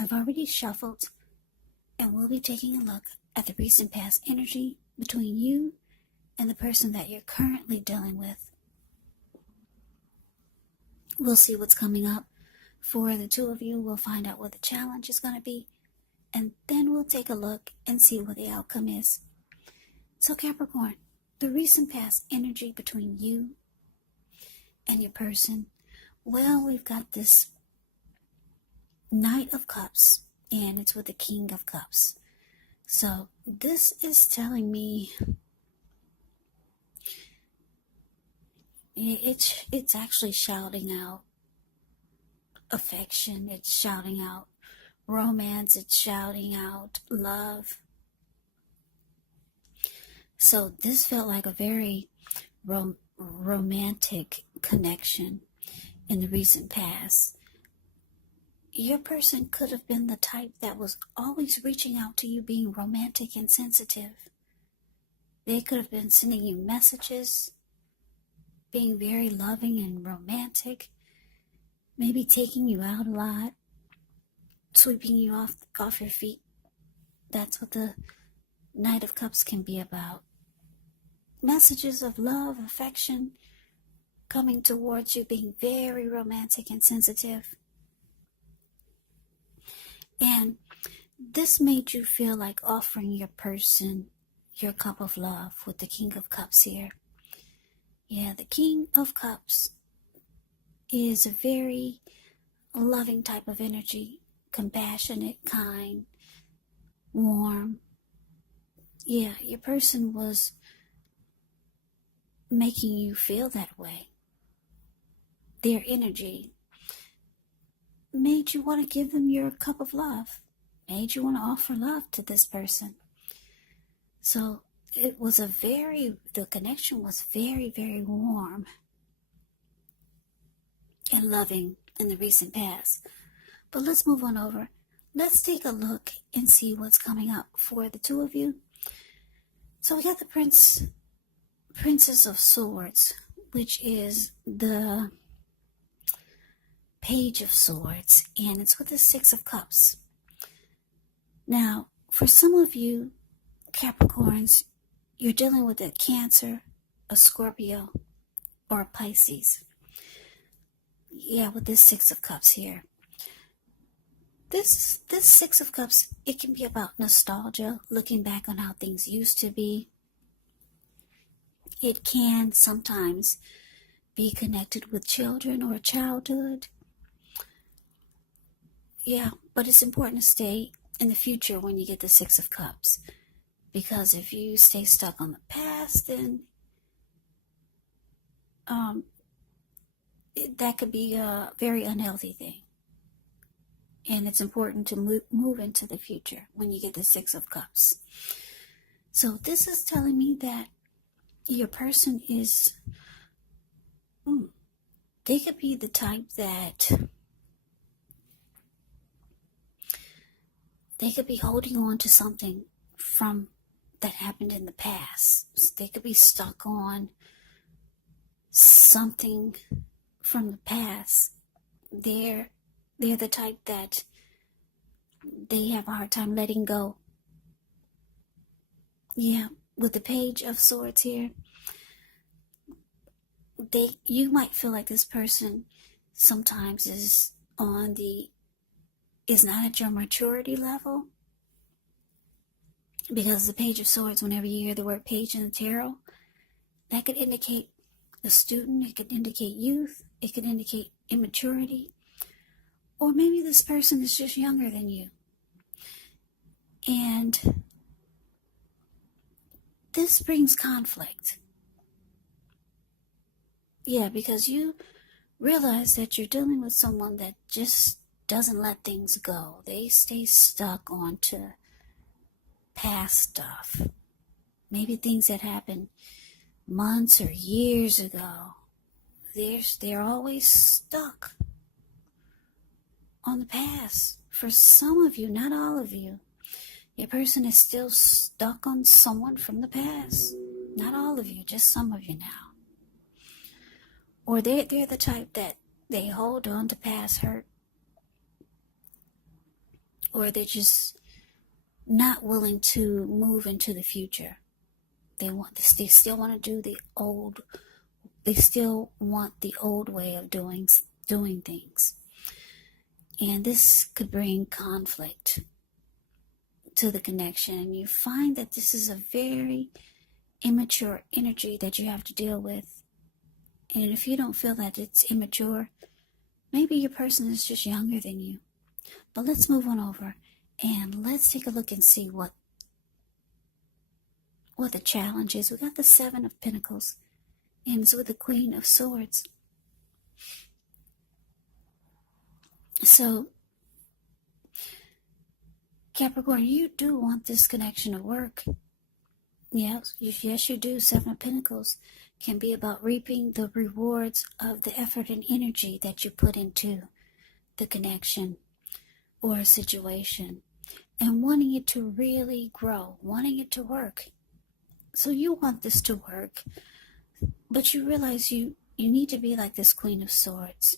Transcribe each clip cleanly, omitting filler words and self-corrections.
I've already shuffled, and we'll be taking a look at the recent past energy between you and the person that you're currently dealing with. We'll see what's coming up for the two of you. We'll find out what the challenge is going to be, and then we'll take a look and see what the outcome is. So Capricorn, the recent past energy between you and your person. Well, we've got this Knight of Cups, and it's with the King of Cups. So this is telling me it's actually shouting out affection, it's shouting out romance, it's shouting out love. So this felt like a very romantic connection in the recent past. Your person could have been the type that was always reaching out to you, being romantic and sensitive. They could have been sending you messages, being very loving and romantic, maybe taking you out a lot, sweeping you off your feet. That's what the Knight of Cups can be about. Messages of love, affection, coming towards you, being very romantic and sensitive. And this made you feel like offering your person your cup of love with the King of Cups here. Yeah, the King of Cups is a very loving type of energy, compassionate, kind, warm. Yeah, your person was making you feel that way. Their energy made you want to give them your cup of love, made you want to offer love to this person. So it was the connection was very, very warm and loving in the recent past. But let's move on over. Let's take a look and see what's coming up for the two of you. So we got the Princess of Swords, which is the Page of Swords, and it's with the Six of Cups. Now, for some of you Capricorns, you're dealing with a Cancer, a Scorpio, or a Pisces. Yeah, with this Six of Cups here. This Six of Cups, it can be about nostalgia, looking back on how things used to be. It can sometimes be connected with children or childhood. Yeah, but it's important to stay in the future when you get the Six of Cups. Because if you stay stuck on the past, then that could be a very unhealthy thing. And it's important to move into the future when you get the Six of Cups. So this is telling me that your person is, they could be the type that they could be holding on to something from that happened in the past. They could be stuck on something from the past. They're the type that they have a hard time letting go. Yeah, with the Page of Swords here, you might feel like this person sometimes is not at your maturity level. Because the Page of Swords, whenever you hear the word page in the tarot, that could indicate a student, it could indicate youth, it could indicate immaturity, or maybe this person is just younger than you. And this brings conflict. Yeah, because you realize that you're dealing with someone that just doesn't let things go. They stay stuck onto past stuff. Maybe things that happened months or years ago. They're always stuck on the past. For some of you, not all of you, your person is still stuck on someone from the past. Not all of you, just some of you now. Or they're the type that they hold on to past hurt. or they're just not willing to move into the future. They still want to do the old. They still want the old way of doing things, and this could bring conflict to the connection. And you find that this is a very immature energy that you have to deal with. And if you don't feel that it's immature, maybe your person is just younger than you. But let's move on over and let's take a look and see what the challenge is. We got the Seven of Pentacles, and it's with the Queen of Swords. So, Capricorn, you do want this connection to work. Yes, you do. Seven of Pentacles can be about reaping the rewards of the effort and energy that you put into the connection or a situation, and wanting it to really grow, wanting it to work. So you want this to work, but you realize you need to be like this Queen of Swords,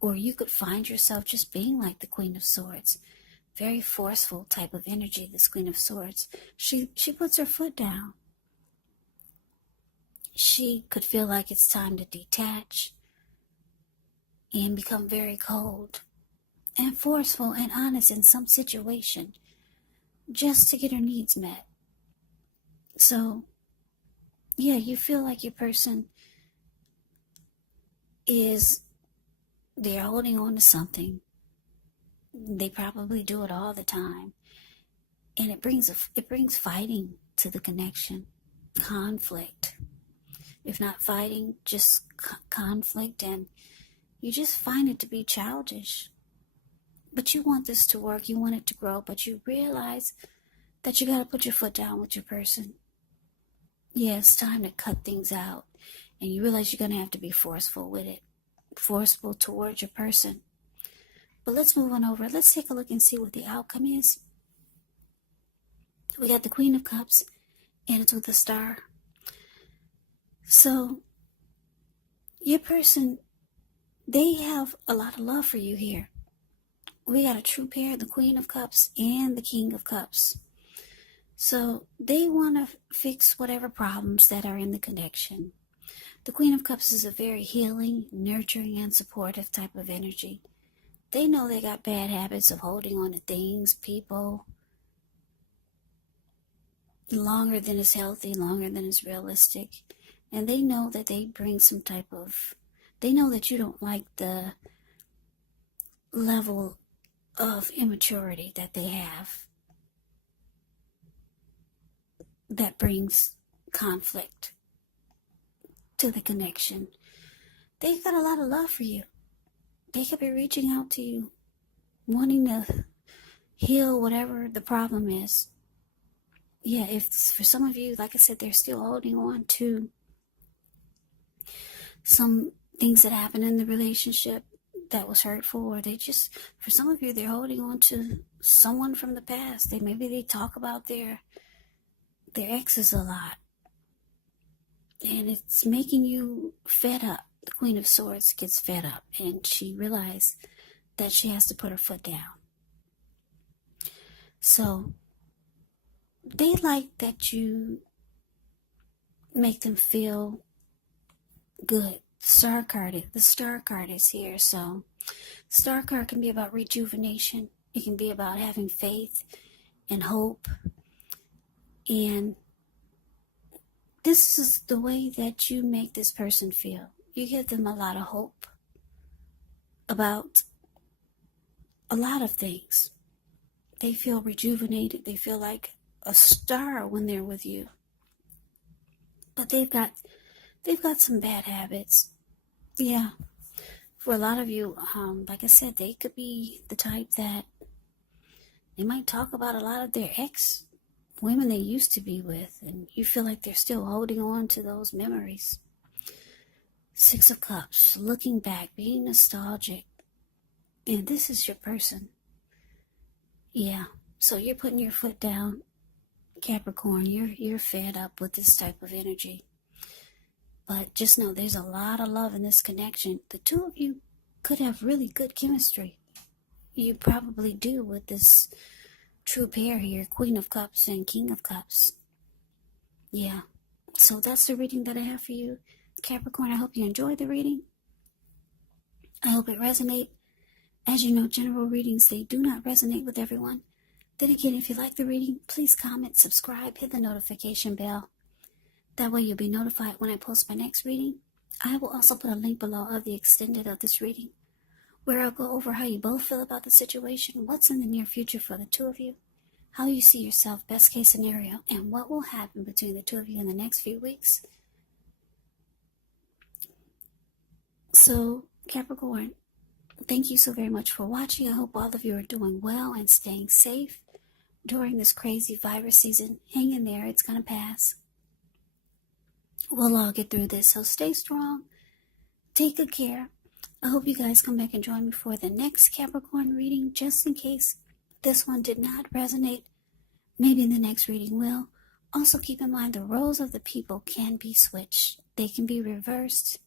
or you could find yourself just being like the Queen of Swords. Very forceful type of energy, this Queen of Swords. She puts her foot down. She could feel like it's time to detach and become very cold and forceful and honest in some situation just to get her needs met. So, yeah, you feel like your person they're holding on to something. They probably do it all the time. And it brings fighting to the connection, conflict. If not fighting, just conflict, and you just find it to be childish. But you want this to work, you want it to grow, but you realize that you got to put your foot down with your person. Yeah, it's time to cut things out, and you realize you're going to have to be forceful with it, forceful towards your person. But let's move on over. Let's take a look and see what the outcome is. We got the Queen of Cups, and it's with a star. So, your person, they have a lot of love for you here. We got a true pair, the Queen of Cups and the King of Cups. So, they want to fix whatever problems that are in the connection. The Queen of Cups is a very healing, nurturing, and supportive type of energy. They know they got bad habits of holding on to things, people, longer than is healthy, longer than is realistic. And they know that they bring some type of, they know that you don't like the level of immaturity that they have that brings conflict to the connection. They've got a lot of love for you. They could be reaching out to you, wanting to heal whatever the problem is. Yeah, if for some of you, like I said, they're still holding on to some things that happened in the relationship that was hurtful, or for some of you, they're holding on to someone from the past. Maybe they talk about their exes a lot, and it's making you fed up. The Queen of Swords gets fed up, and she realized that she has to put her foot down. So, they like that you make them feel good. The star card is here. So, star card can be about rejuvenation. It can be about having faith and hope. And this is the way that you make this person feel. You give them a lot of hope about a lot of things. They feel rejuvenated. They feel like a star when they're with you. But they've got some bad habits. Yeah. For a lot of you, like I said, they could be the type that they might talk about a lot of their women they used to be with, and you feel like they're still holding on to those memories. Six of Cups, looking back, being nostalgic. And this is your person. Yeah. So you're putting your foot down, Capricorn. You're fed up with this type of energy. But just know there's a lot of love in this connection. The two of you could have really good chemistry. you probably do with this true pair here, Queen of Cups and King of Cups. Yeah. So that's the reading that I have for you, Capricorn. I hope you enjoyed the reading. I hope it resonates. As you know, general readings, they do not resonate with everyone. Then again, if you like the reading, please comment, subscribe, hit the notification bell. That way you'll be notified when I post my next reading. I will also put a link below of the extended of this reading, where I'll go over how you both feel about the situation, what's in the near future for the two of you, how you see yourself, best case scenario, and what will happen between the two of you in the next few weeks. So, Capricorn, thank you so very much for watching. I hope all of you are doing well and staying safe during this crazy virus season. Hang in there, it's going to pass. We'll all get through this, so stay strong. Take good care. I hope you guys come back and join me for the next Capricorn reading, just in case this one did not resonate. Maybe the next reading will. Also keep in mind the roles of the people can be switched. They can be reversed,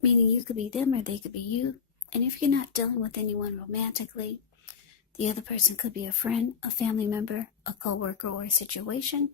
meaning you could be them or they could be you. And if you're not dealing with anyone romantically, the other person could be a friend, a family member, a co-worker, or a situation.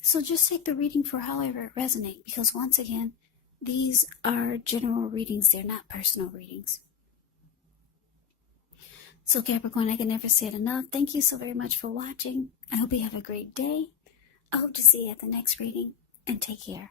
So just take the reading for however it resonates, because once again, these are general readings. They're not personal readings. So Capricorn, I can never say it enough. Thank you so very much for watching. I hope you have a great day. I hope to see you at the next reading, and take care.